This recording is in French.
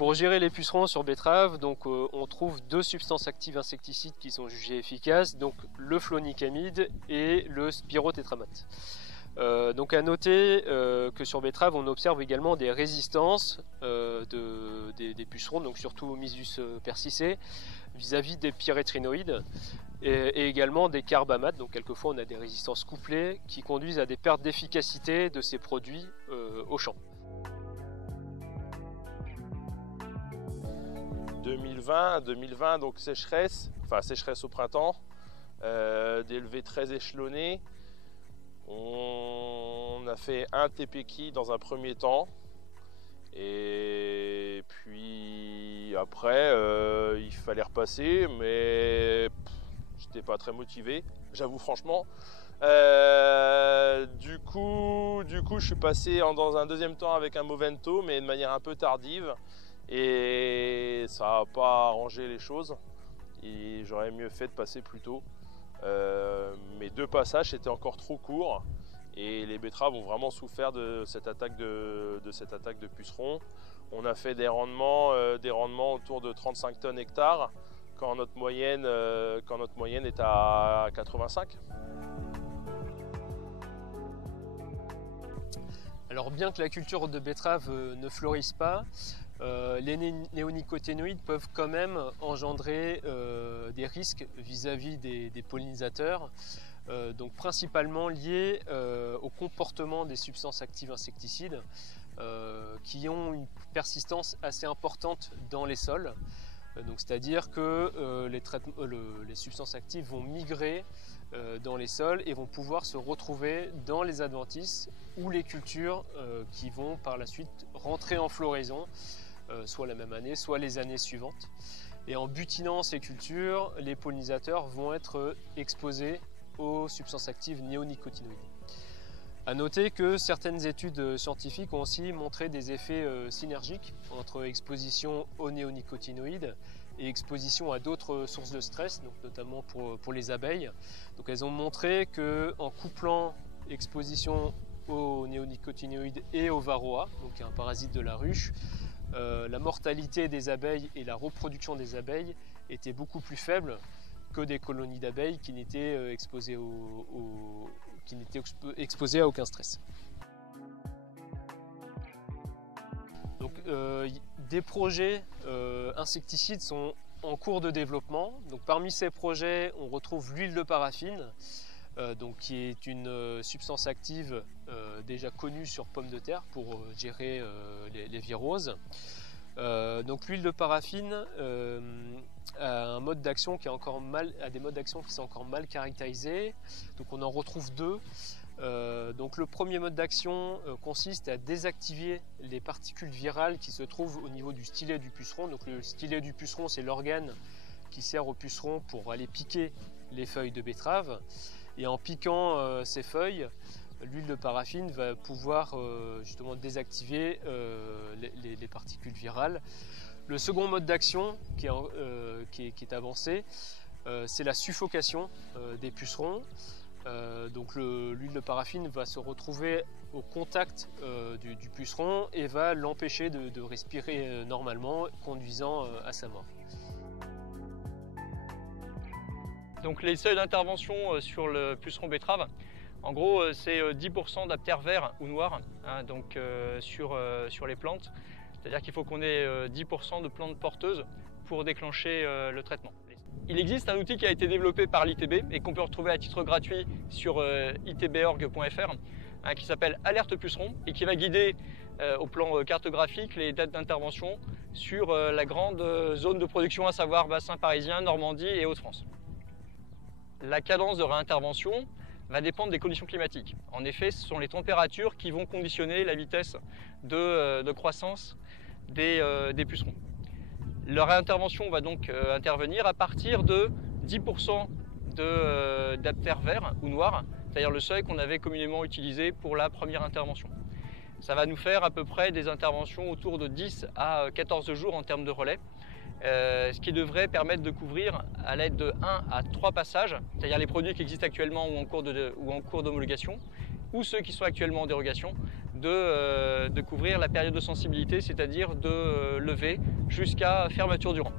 Pour gérer les pucerons sur betterave, donc, on trouve deux substances actives insecticides qui sont jugées efficaces, donc le flonicamide et le spirotétramate. Donc à noter que sur betterave on observe également des résistances des pucerons, donc surtout au Mysus persicé, vis-à-vis des pyrétrinoïdes et également des carbamates. Donc quelquefois on a des résistances couplées qui conduisent à des pertes d'efficacité de ces produits au champ. 2020 donc sécheresse au printemps, des levées très échelonnées. On a fait un TPK dans un premier temps et puis après il fallait repasser, mais j'étais pas très motivé, j'avoue franchement. Du coup je suis passé dans un deuxième temps avec un Movento, mais de manière un peu tardive, et ça n'a pas arrangé les choses et j'aurais mieux fait de passer plus tôt. Mes deux passages étaient encore trop courts et les betteraves ont vraiment souffert de cette attaque de pucerons. On a fait des rendements autour de 35 tonnes hectares quand notre moyenne est à 85. Alors bien que la culture de betterave ne fleurisse pas, les néonicotinoïdes peuvent quand même engendrer des risques vis-à-vis des pollinisateurs, donc principalement liés au comportement des substances actives insecticides qui ont une persistance assez importante dans les sols. C'est-à-dire que les substances actives vont migrer dans les sols et vont pouvoir se retrouver dans les adventices ou les cultures qui vont par la suite rentrer en floraison, soit la même année, soit les années suivantes. Et en butinant ces cultures, les pollinisateurs vont être exposés aux substances actives néonicotinoïdes. A noter que certaines études scientifiques ont aussi montré des effets synergiques entre exposition aux néonicotinoïdes et exposition à d'autres sources de stress, donc notamment pour les abeilles. Donc elles ont montré qu'en couplant exposition aux néonicotinoïdes et au varroa, donc un parasite de la ruche, la mortalité des abeilles et la reproduction des abeilles étaient beaucoup plus faibles que des colonies d'abeilles qui n'étaient exposées à aucun stress. Donc, des projets insecticides sont en cours de développement. Donc, parmi ces projets, on retrouve l'huile de paraffine, qui est une substance active déjà connue sur pommes de terre pour gérer les viroses. Donc l'huile de paraffine a un mode d'action qui a des modes d'action qui sont encore mal caractérisés. Donc on en retrouve deux. Donc le premier mode d'action consiste à désactiver les particules virales qui se trouvent au niveau du stylet du puceron. Donc le stylet du puceron, c'est l'organe qui sert au puceron pour aller piquer les feuilles de betterave. Et en piquant ces feuilles, l'huile de paraffine va pouvoir justement désactiver les particules virales. Le second mode d'action qui est avancé, c'est la suffocation des pucerons. Donc l'huile de paraffine va se retrouver au contact du puceron et va l'empêcher de respirer normalement, conduisant à sa mort. Donc les seuils d'intervention sur le puceron betterave, en gros c'est 10% d'aptères verts ou noirs sur les plantes. C'est-à-dire qu'il faut qu'on ait 10% de plantes porteuses pour déclencher le traitement. Il existe un outil qui a été développé par l'ITB et qu'on peut retrouver à titre gratuit sur itborg.fr qui s'appelle Alerte Puceron et qui va guider au plan cartographique les dates d'intervention sur la grande zone de production, à savoir bassin parisien, Normandie et Hauts-de-France. La cadence de réintervention va dépendre des conditions climatiques. En effet, ce sont les températures qui vont conditionner la vitesse de croissance des pucerons. Leur réintervention va donc intervenir à partir de 10% d'aptères verts ou noirs, c'est-à-dire le seuil qu'on avait communément utilisé pour la première intervention. Ça va nous faire à peu près des interventions autour de 10 à 14 jours en termes de relais, ce qui devrait permettre de couvrir à l'aide de 1 à 3 passages, c'est-à-dire les produits qui existent actuellement ou en cours d'homologation, ou ceux qui sont actuellement en dérogation, de couvrir la période de sensibilité, c'est-à-dire de lever jusqu'à fermeture du rang.